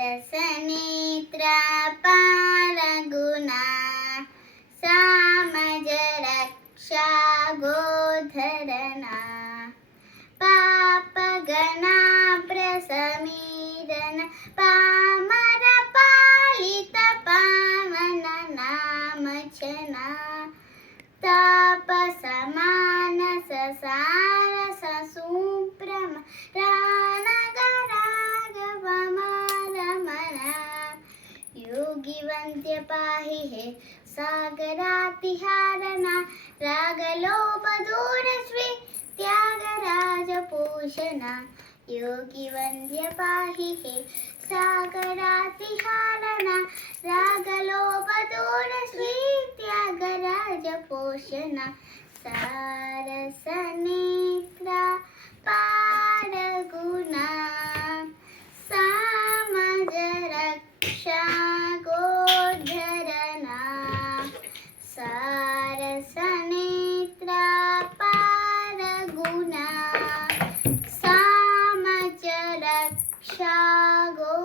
रसनेत्रा पारगुणा सामज रक्षा गोधरना पापगणा प्रसमीरन पामर पालित पावन नामचना तापसमानस सारस सुप्रम राणगरागवमारमना योगी वंद्य पाहि हे सागरातिहारना रागलोभ दूर स्वी त्यागराज पोषणा योगी वंद्य पाहि हे सागरातिहारना रागलोभ दूर स्वी त्यागराज पोषणा सारसनेत्रा पारगुणा सामज रक्षा गोधरना सारसनेत्रा पारगुणा सामज रक्षा गो